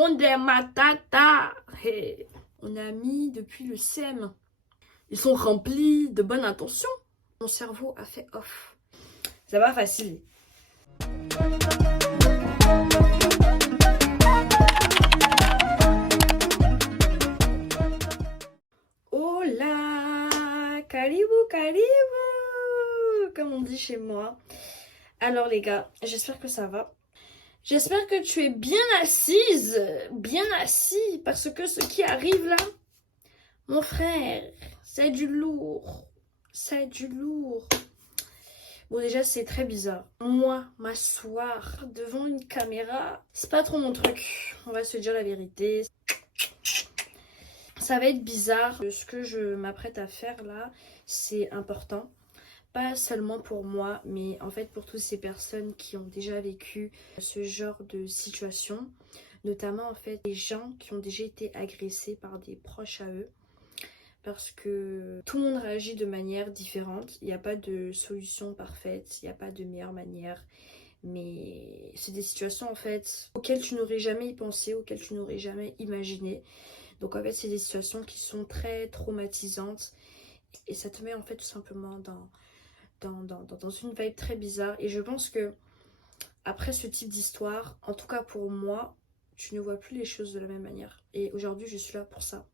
monde est matata. Hey. On est amis depuis le CM. Ils sont remplis de bonnes intentions. Mon cerveau a fait off. Ça va facile. Hola, karibu, karibu, comme on dit chez moi. Alors les gars, j'espère que ça va. J'espère que tu es bien assise, bien assis, parce que ce qui arrive là, mon frère, c'est du lourd. C'est du lourd. Bon, déjà, c'est très bizarre. Moi, m'asseoir devant une caméra, c'est pas trop mon truc. On va se dire la vérité. Ça va être bizarre. Ce que je m'apprête à faire là, c'est important. Pas seulement pour moi, mais en fait pour toutes ces personnes qui ont déjà vécu ce genre de situation. Notamment en fait les gens qui ont déjà été agressés par des proches à eux. Parce que tout le monde réagit de manière différente. Il n'y a pas de solution parfaite, il n'y a pas de meilleure manière. Mais c'est des situations en fait auxquelles tu n'aurais jamais pensé, auxquelles tu n'aurais jamais imaginé. Donc en fait c'est des situations qui sont très traumatisantes. Et ça te met en fait tout simplement dans une vibe très bizarre. Et je pense que après ce type d'histoire, en tout cas pour moi, tu ne vois plus les choses de la même manière. Et aujourd'hui je suis là pour ça.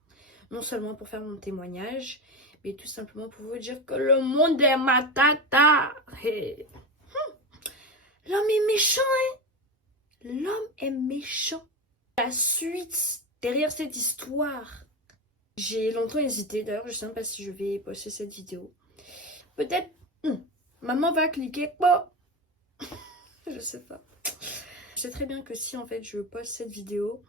Non seulement pour faire mon témoignage, mais tout simplement pour vous dire que le monde est matata. Hey. L'homme est méchant, hein. L'homme est méchant. La suite derrière cette histoire. J'ai longtemps hésité, d'ailleurs je sais même pas si je vais poster cette vidéo. Peut-être maman va cliquer quoi. Je sais pas. Je sais très bien que si en fait je poste cette vidéo,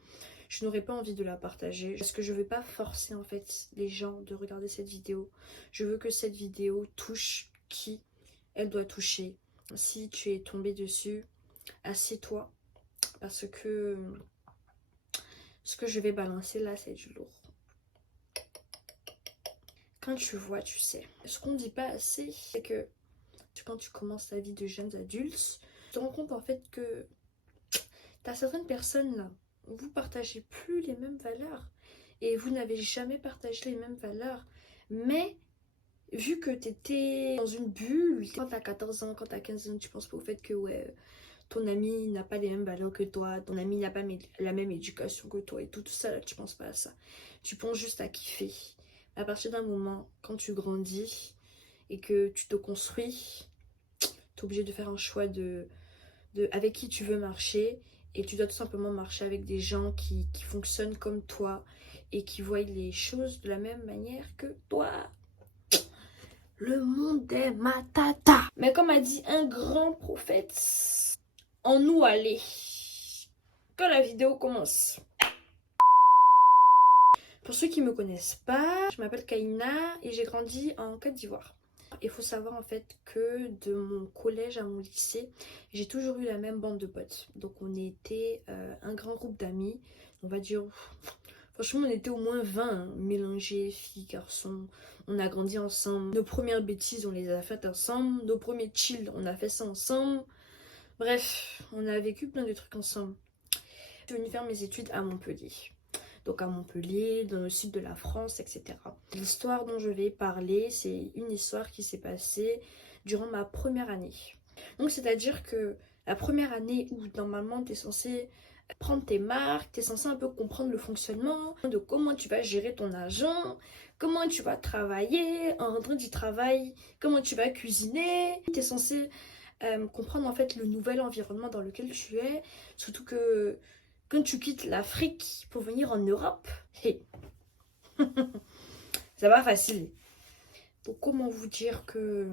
je n'aurais pas envie de la partager parce que je veux pas forcer en fait les gens de regarder cette vidéo. Je veux que cette vidéo touche qui elle doit toucher. Si tu es tombé dessus, assieds-toi parce que ce que je vais balancer là c'est du lourd. Quand tu vois, tu sais. Ce qu'on dit pas assez, c'est que quand tu commences ta vie de jeunes adultes, tu te rends compte en fait que t'as certaines personnes là, vous partagez plus les mêmes valeurs et vous n'avez jamais partagé les mêmes valeurs. Mais vu que tu étais dans une bulle, quand t'as 14 ans, quand t'as 15 ans, tu penses pas au fait que ouais, ton ami n'a pas les mêmes valeurs que toi, ton ami n'a pas la même éducation que toi et tout ça, là, tu penses pas à ça. Tu penses juste à kiffer. À partir d'un moment, quand tu grandis et que tu te construis, tu es obligé de faire un choix de avec qui tu veux marcher. Et tu dois tout simplement marcher avec des gens qui fonctionnent comme toi et qui voient les choses de la même manière que toi. Le monde est matata. Mais comme a dit un grand prophète, en nous aller. Que la vidéo commence. Pour ceux qui ne me connaissent pas, je m'appelle Kaina et j'ai grandi en Côte d'Ivoire. Il faut savoir en fait que de mon collège à mon lycée, j'ai toujours eu la même bande de potes. Donc on était un grand groupe d'amis, on va dire, franchement on était au moins 20, hein, mélangés, filles, garçons. On a grandi ensemble, nos premières bêtises on les a faites ensemble, nos premiers chill on a fait ça ensemble. Bref, on a vécu plein de trucs ensemble. Je suis venue faire mes études à Montpellier. Donc à Montpellier, dans le sud de la France, etc. L'histoire dont je vais parler, c'est une histoire qui s'est passée durant ma première année. Donc c'est-à-dire que la première année où normalement tu es censé prendre tes marques, tu es censé un peu comprendre le fonctionnement, de comment tu vas gérer ton argent, comment tu vas travailler, en rentrant du travail, comment tu vas cuisiner. Tu es censé comprendre en fait le nouvel environnement dans lequel tu es, surtout que quand tu quittes l'Afrique pour venir en Europe, hey. Ça va facile. Donc comment vous dire que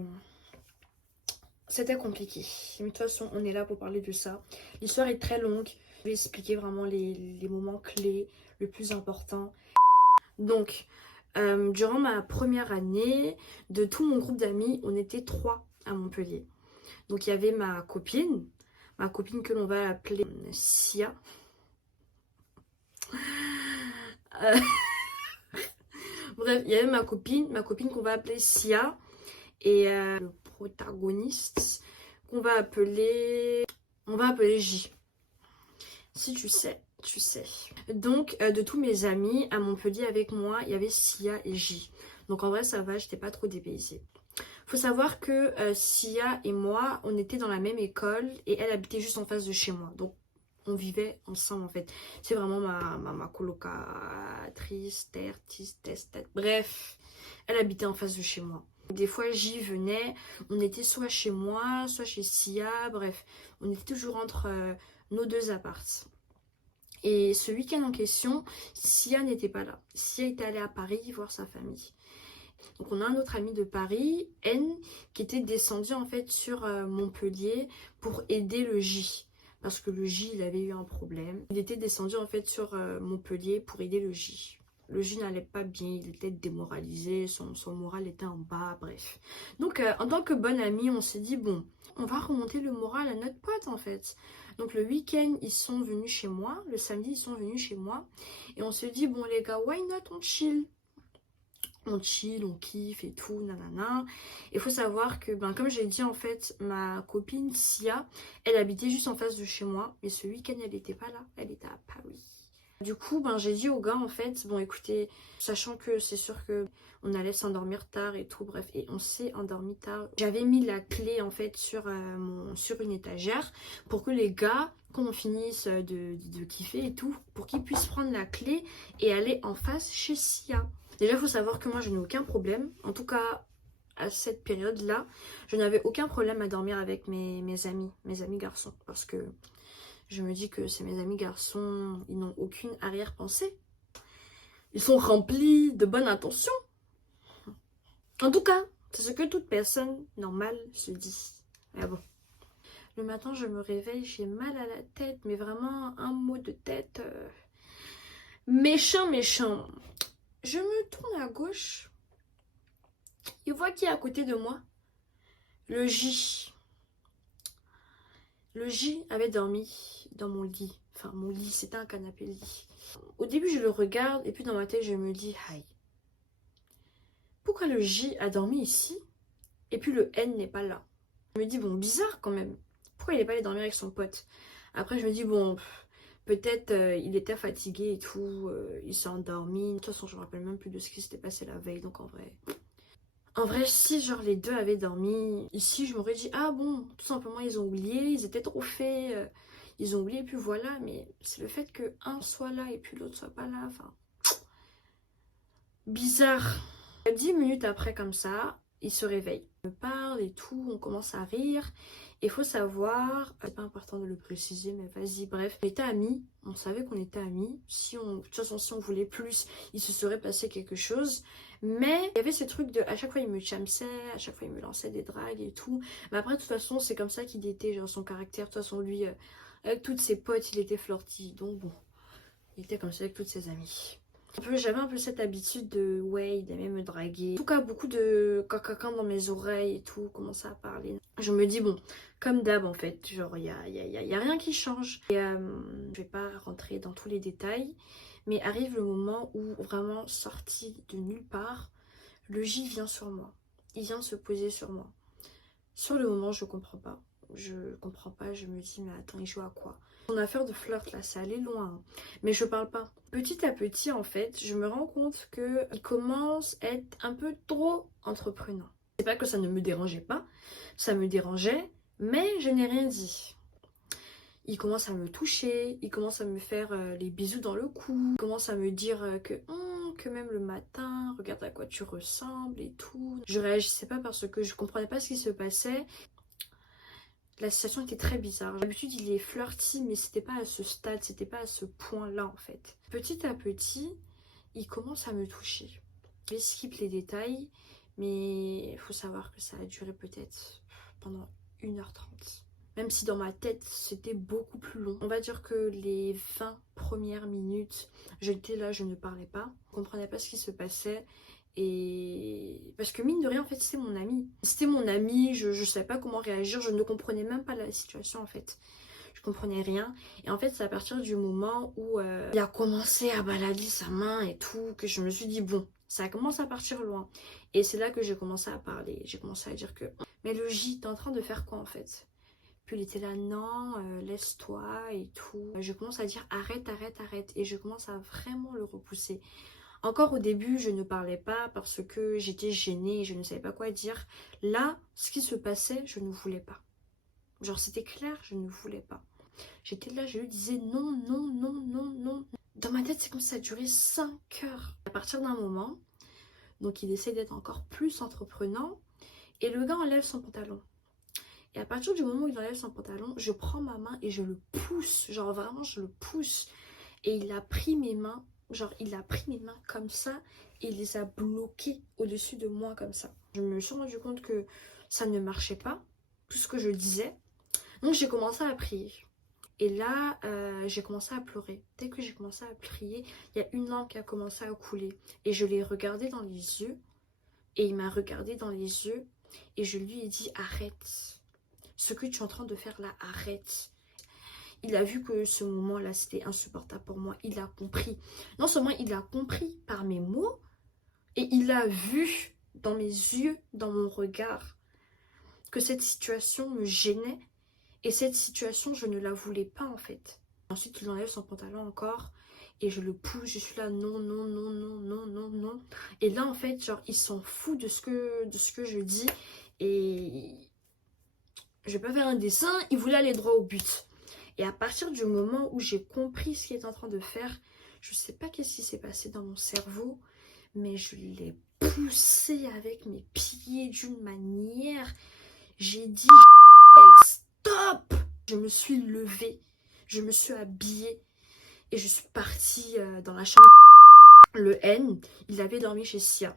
c'était compliqué. Mais de toute façon, on est là pour parler de ça. L'histoire est très longue. Je vais expliquer vraiment les moments clés, le plus important. Donc, durant ma première année, de tout mon groupe d'amis, on était 3 à Montpellier. Donc il y avait ma copine que l'on va appeler Sia. Bref, il y avait ma copine qu'on va appeler Sia. Et le protagoniste qu'on va appeler... On va appeler J. Si tu sais, tu sais. Donc de tous mes amis à Montpellier avec moi, il y avait Sia et J. Donc en vrai ça va, j'étais pas trop dépaysée. Faut savoir que Sia et moi, on était dans la même école et elle habitait juste en face de chez moi. Donc on vivait ensemble en fait. C'est vraiment ma colocatrice, bref, elle habitait en face de chez moi. Des fois j'y venais, on était soit chez moi, soit chez Sia, bref, on était toujours entre nos deux apparts. Et ce week-end en question, Sia n'était pas là. Sia était allée à Paris voir sa famille. Donc on a un autre ami de Paris, N, qui était descendu en fait sur Montpellier pour aider le J. Parce que le J, il avait eu un problème. Il était descendu en fait sur Montpellier pour aider le J. Le J n'allait pas bien, il était démoralisé, son moral était en bas, bref. Donc en tant que bonne amie, on s'est dit, bon, on va remonter le moral à notre pote en fait. Donc le week-end, ils sont venus chez moi, le samedi, ils sont venus chez moi. Et on se dit, bon les gars, why not, on chill. On chill, on kiffe et tout, nanana. Il faut savoir que, ben, comme j'ai dit, en fait, ma copine Sia, elle habitait juste en face de chez moi. Mais ce week-end, elle n'était pas là, elle était à Paris. Du coup, ben, j'ai dit aux gars, en fait, bon, écoutez, sachant que c'est sûr que on allait s'endormir tard et tout, bref, et on s'est endormi tard. J'avais mis la clé, en fait, sur une étagère pour que les gars, quand on finisse de kiffer et tout, pour qu'ils puissent prendre la clé et aller en face chez Sia. Déjà, il faut savoir que moi, je n'ai aucun problème. En tout cas, à cette période-là, je n'avais aucun problème à dormir avec mes amis garçons. Parce que je me dis que c'est mes amis garçons, ils n'ont aucune arrière-pensée. Ils sont remplis de bonnes intentions. En tout cas, c'est ce que toute personne normale se dit. Mais bon. Le matin, je me réveille, j'ai mal à la tête, mais vraiment un mot de tête méchant. Je me tourne à gauche. Et vois qui est à côté de moi. Le J. Le J avait dormi dans mon lit. Enfin, mon lit, c'était un canapé lit. Au début, je le regarde et puis dans ma tête, je me dis, aïe. Pourquoi le J a dormi ici et puis le N n'est pas là? Je me dis, bon, bizarre quand même. Pourquoi il n'est pas allé dormir avec son pote? Après, je me dis, bon, peut-être il était fatigué et tout. Il s'est endormi. De toute façon, je me rappelle même plus de ce qui s'était passé la veille. Donc en vrai, si genre les deux avaient dormi ici, je m'aurais dit, ah bon, tout simplement ils ont oublié, ils étaient trop faits, ils ont oublié, et puis voilà. Mais c'est le fait que un soit là et puis l'autre soit pas là, enfin, bizarre. 10 minutes après comme ça, il se réveille. On me parle et tout, on commence à rire. Il faut savoir, c'est pas important de le préciser, mais vas-y, bref. On était amis, on savait qu'on était amis. De toute façon, si on voulait plus, il se serait passé quelque chose. Mais il y avait ce truc de, à chaque fois il me chamsait, à chaque fois il me lançait des dragues et tout. Mais après, de toute façon, c'est comme ça qu'il était, genre son caractère. De toute façon, lui, avec toutes ses potes, il était flirty. Donc bon, il était comme ça avec toutes ses amies. J'avais un peu cette habitude de, ouais, il aimait me draguer. En tout cas, beaucoup de caca dans mes oreilles et tout, commençait à parler. Je me dis, bon, comme d'hab en fait, genre, y a rien qui change. Et je vais pas rentrer dans tous les détails, mais arrive le moment où, vraiment, sorti de nulle part, le J vient sur moi. Il vient se poser sur moi. Sur le moment, je comprends pas. Je comprends pas, je me dis, mais attends, il joue à quoi? Mon affaire de flirt là, ça allait loin, hein. Mais je parle pas. Petit à petit, en fait, je me rends compte qu'il commence à être un peu trop entreprenant. C'est pas que ça ne me dérangeait pas, ça me dérangeait, mais je n'ai rien dit. Il commence à me toucher, il commence à me faire les bisous dans le cou, il commence à me dire que même le matin, regarde à quoi tu ressembles et tout. Je réagissais pas parce que je comprenais pas ce qui se passait. La situation était très bizarre. D'habitude, il est flirty, mais c'était pas à ce stade, c'était pas à ce point-là en fait. Petit à petit, il commence à me toucher. Je vais skip les détails, mais il faut savoir que ça a duré peut-être pendant 1h30. Même si dans ma tête, c'était beaucoup plus long. On va dire que les 20 premières minutes, j'étais là, je ne parlais pas. Je ne comprenais pas ce qui se passait. Et parce que mine de rien en fait c'était mon ami. C'était mon ami, je savais pas comment réagir, je ne comprenais même pas la situation en fait. Je comprenais rien. Et en fait c'est à partir du moment où il a commencé à balader sa main et tout, que je me suis dit bon, ça commence à partir loin. Et c'est là que j'ai commencé à parler. J'ai commencé à dire que mais le J, t'es en train de faire quoi en fait? Puis il était là, non, laisse-toi et tout. Je commence à dire arrête, arrête, arrête. Et je commence à vraiment le repousser. Encore au début, je ne parlais pas parce que j'étais gênée et je ne savais pas quoi dire. Là, ce qui se passait, je ne voulais pas. Genre, c'était clair, je ne voulais pas. J'étais là, je lui disais non, non, non, non, non. Dans ma tête, c'est comme si ça a duré 5 heures. À partir d'un moment, donc il essaie d'être encore plus entreprenant. Et le gars enlève son pantalon. Et à partir du moment où il enlève son pantalon, je prends ma main et je le pousse. Genre vraiment, je le pousse. Et il a pris mes mains. Genre, il a pris mes mains comme ça. Et il les a bloquées au-dessus de moi comme ça. Je me suis rendu compte que ça ne marchait pas. Tout ce que je disais. Donc j'ai commencé à prier. Et là, j'ai commencé à pleurer. Dès que j'ai commencé à prier, il y a une larme qui a commencé à couler. Et je l'ai regardé dans les yeux. Et il m'a regardé dans les yeux. Et je lui ai dit arrête. Ce que tu es en train de faire là, arrête. Il a vu que ce moment-là, c'était insupportable pour moi. Il a compris. Non seulement il a compris par mes mots, et il a vu dans mes yeux, dans mon regard, que cette situation me gênait. Et cette situation, je ne la voulais pas en fait. Ensuite, il enlève son pantalon encore. Et je le pousse, je suis là, non, non, non, non, non, non, non. Et là, en fait, genre, il s'en fout de ce que je dis. Et je vais pas faire un dessin, il voulait aller droit au but. Et à partir du moment où j'ai compris ce qu'il est en train de faire, je sais pas qu'est-ce qui s'est passé dans mon cerveau, mais je l'ai poussé avec mes pieds d'une manière. J'ai dit stop. Je me suis levée, je me suis habillée et je suis partie dans la chambre. Le N, il avait dormi chez Sia.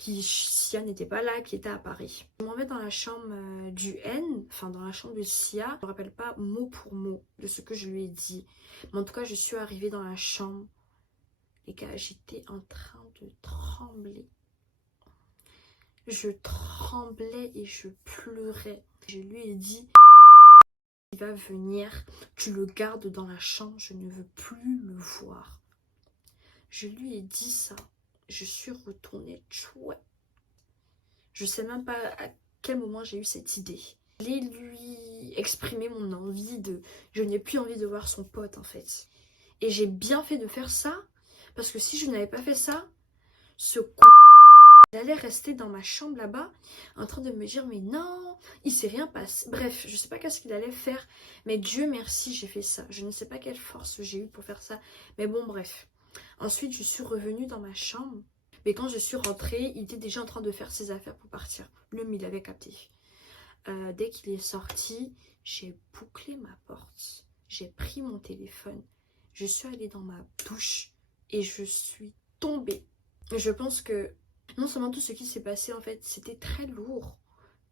Sia n'était pas là, qui était à Paris. Je m'en vais dans la chambre du N, enfin dans la chambre de Sia. Je ne me rappelle pas mot pour mot de ce que je lui ai dit. Mais en tout cas, je suis arrivée dans la chambre. Les gars, j'étais en train de trembler. Je tremblais et je pleurais. Je lui ai dit, il va venir, tu le gardes dans la chambre, je ne veux plus le voir. Je lui ai dit ça. Je suis retournée chouette. Je sais même pas à quel moment j'ai eu cette idée. J'allais lui exprimer mon envie de... Je n'ai plus envie de voir son pote en fait. Et j'ai bien fait de faire ça. Parce que si je n'avais pas fait ça, ce il allait rester dans ma chambre là-bas en train de me dire mais non, il s'est rien passé. Bref, je sais pas qu'est-ce qu'il allait faire. Mais Dieu merci, j'ai fait ça. Je ne sais pas quelle force j'ai eu pour faire ça. Mais bon, bref. Ensuite, je suis revenue dans ma chambre. Mais quand je suis rentrée, il était déjà en train de faire ses affaires pour partir. L'homme, il avait capté. Dès qu'il est sorti, j'ai bouclé ma porte. J'ai pris mon téléphone. Je suis allée dans ma douche et je suis tombée. Je pense que non seulement tout ce qui s'est passé, en fait, c'était très lourd.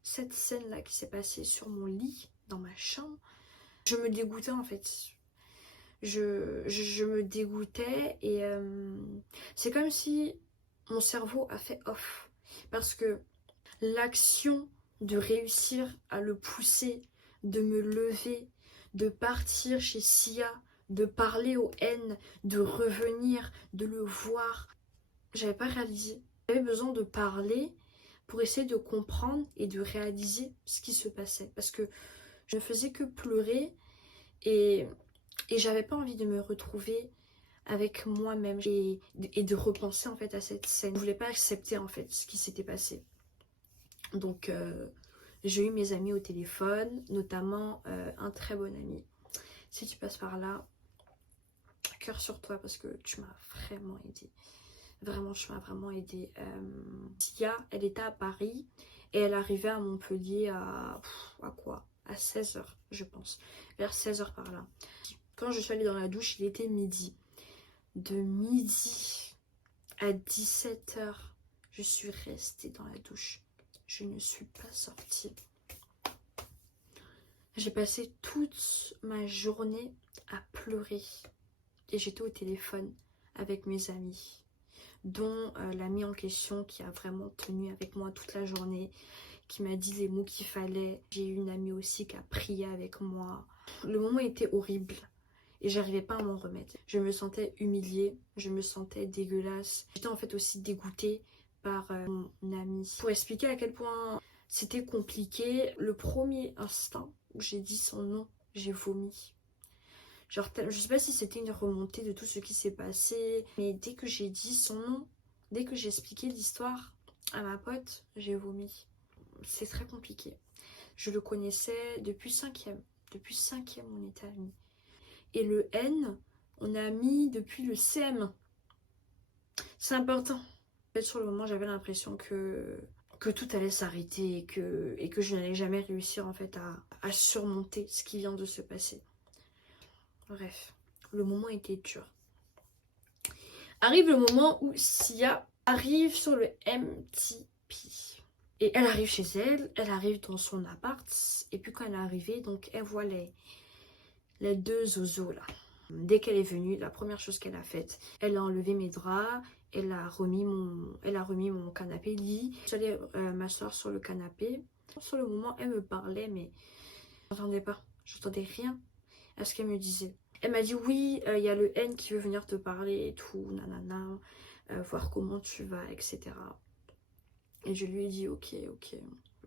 Cette scène-là qui s'est passée sur mon lit, dans ma chambre, je me dégoûtais en fait. Je me dégoûtais et c'est comme si mon cerveau a fait off. Parce que l'action de réussir à le pousser, de me lever, de partir chez Sia, de parler au N, de revenir, de le voir, j'avais pas réalisé. J'avais besoin de parler pour essayer de comprendre et de réaliser ce qui se passait. Parce que je ne faisais que pleurer et j'avais pas envie de me retrouver avec moi-même et de repenser en fait à cette scène. Je voulais pas accepter en fait ce qui s'était passé. Donc j'ai eu mes amis au téléphone, notamment un très bon ami. Si tu passes par là, cœur sur toi parce que tu m'as vraiment aidé. Vraiment, tu m'as vraiment aidé. Tia, elle était à Paris et elle arrivait à Montpellier à quoi? À 16 h, je pense. Vers 16 h par là. Quand je suis allée dans la douche, il était midi. De midi à 17 h, je suis restée dans la douche. Je ne suis pas sortie. J'ai passé toute ma journée à pleurer. Et j'étais au téléphone avec mes amis, dont l'ami en question qui a vraiment tenu avec moi toute la journée, qui m'a dit les mots qu'il fallait. J'ai eu une amie aussi qui a prié avec moi. Le moment était horrible et j'arrivais pas à m'en remettre. Je me sentais humiliée, je me sentais dégueulasse. J'étais en fait aussi dégoûtée par mon ami. Pour expliquer à quel point c'était compliqué, le premier instant où j'ai dit son nom, j'ai vomi. Genre, je sais pas si c'était une remontée de tout ce qui s'est passé, mais dès que j'ai dit son nom, dès que j'ai expliqué l'histoire à ma pote, j'ai vomi. C'est très compliqué. Je le connaissais depuis 5e. Depuis 5e, on était amis. Et le N, on a mis depuis le CM. C'est important. En fait, sur le moment, j'avais l'impression que tout allait s'arrêter et que je n'allais jamais réussir en fait à surmonter ce qui vient de se passer. Bref, le moment était dur. Arrive le moment où Sia arrive sur le MTP. Et elle arrive chez elle, elle arrive dans son appart. Et puis quand elle est arrivée, donc elle voit les deux zozos là. Dès qu'elle est venue, la première chose qu'elle a faite, elle a enlevé mes draps, elle a remis mon canapé lit. J'allais m'asseoir sur le canapé. Sur le moment, elle me parlait, mais je n'entendais pas. Je n'entendais rien à ce qu'elle me disait. Elle m'a dit oui, il y a le N qui veut venir te parler et tout, nanana, voir comment tu vas, etc. Et je lui ai dit ok.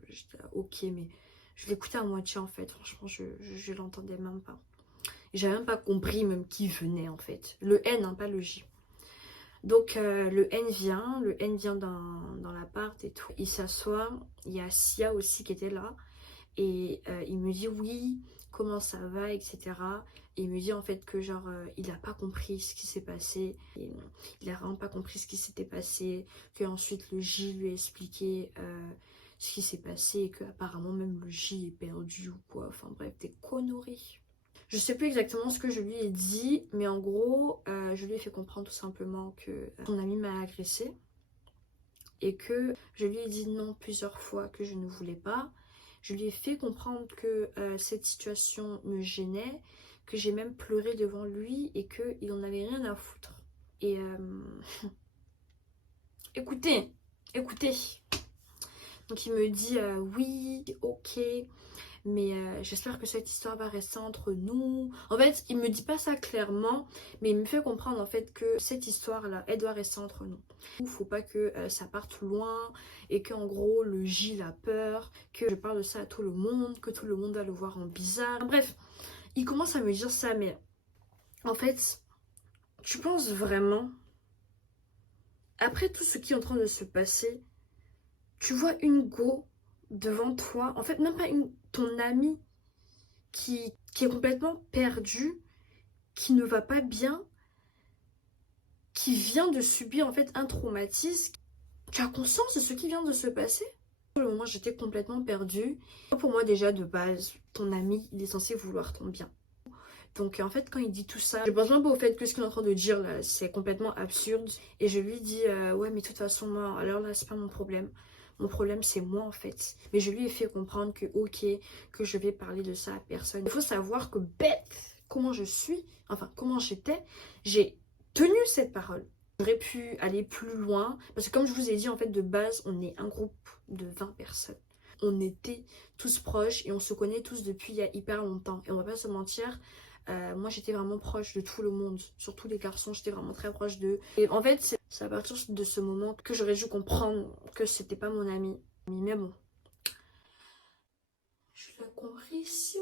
J'étais là, ok, mais je l'écoutais à moitié en fait. Franchement, je l'entendais même pas. J'avais même pas compris même qui venait en fait. Le N, hein, pas le J. Donc le N vient dans l'appart et tout. Il s'assoit, il y a Sia aussi qui était là. Et il me dit oui, comment ça va, etc. Et il me dit en fait que genre il a pas compris ce qui s'est passé. Et, il a vraiment pas compris ce qui s'était passé. Que ensuite le J lui a expliqué ce qui s'est passé. Et que apparemment même le J est perdu ou quoi. Enfin bref, des conneries. Je sais plus exactement ce que je lui ai dit. Mais en gros, je lui ai fait comprendre tout simplement que son ami m'a agressée. Et que je lui ai dit non plusieurs fois que je ne voulais pas. Je lui ai fait comprendre que cette situation me gênait, que j'ai même pleuré devant lui et qu'il en avait rien à foutre. Et écoutez. Donc il me dit oui, ok, mais j'espère que cette histoire va rester entre nous. En fait, il me dit pas ça clairement, mais il me fait comprendre en fait que cette histoire-là, elle doit rester entre nous. Il faut pas que ça parte loin et qu'en gros le J a peur, que je parle de ça à tout le monde, que tout le monde va le voir en bizarre. Bref, il commence à me dire ça, mais en fait, tu penses vraiment, après tout ce qui est en train de se passer, tu vois une go devant toi, en fait même pas ton ami qui est complètement perdu, qui ne va pas bien, qui vient de subir en fait un traumatisme. Tu as conscience de ce qui vient de se passer? Pour le moment, j'étais complètement perdue. Pour moi, déjà, de base, ton ami, il est censé vouloir ton bien. Donc, en fait, quand il dit tout ça, je pense même pas au fait que ce qu'il est en train de dire, là, c'est complètement absurde. Et je lui dis, ouais, mais de toute façon, moi, alors là, c'est pas mon problème. Mon problème, c'est moi, en fait. Mais je lui ai fait comprendre que, ok, que je vais parler de ça à personne. Il faut savoir que bête, comment je suis, enfin, comment j'étais, j'ai tenu cette parole. J'aurais pu aller plus loin, parce que comme je vous ai dit, en fait, de base, on est un groupe de 20 personnes. On était tous proches et on se connaît tous depuis il y a hyper longtemps. Et on va pas se mentir, moi j'étais vraiment proche de tout le monde, surtout les garçons, j'étais vraiment très proche d'eux. Et en fait, c'est à partir de ce moment que j'aurais dû comprendre que c'était pas mon ami. Mais bon, j'ai la compréhension.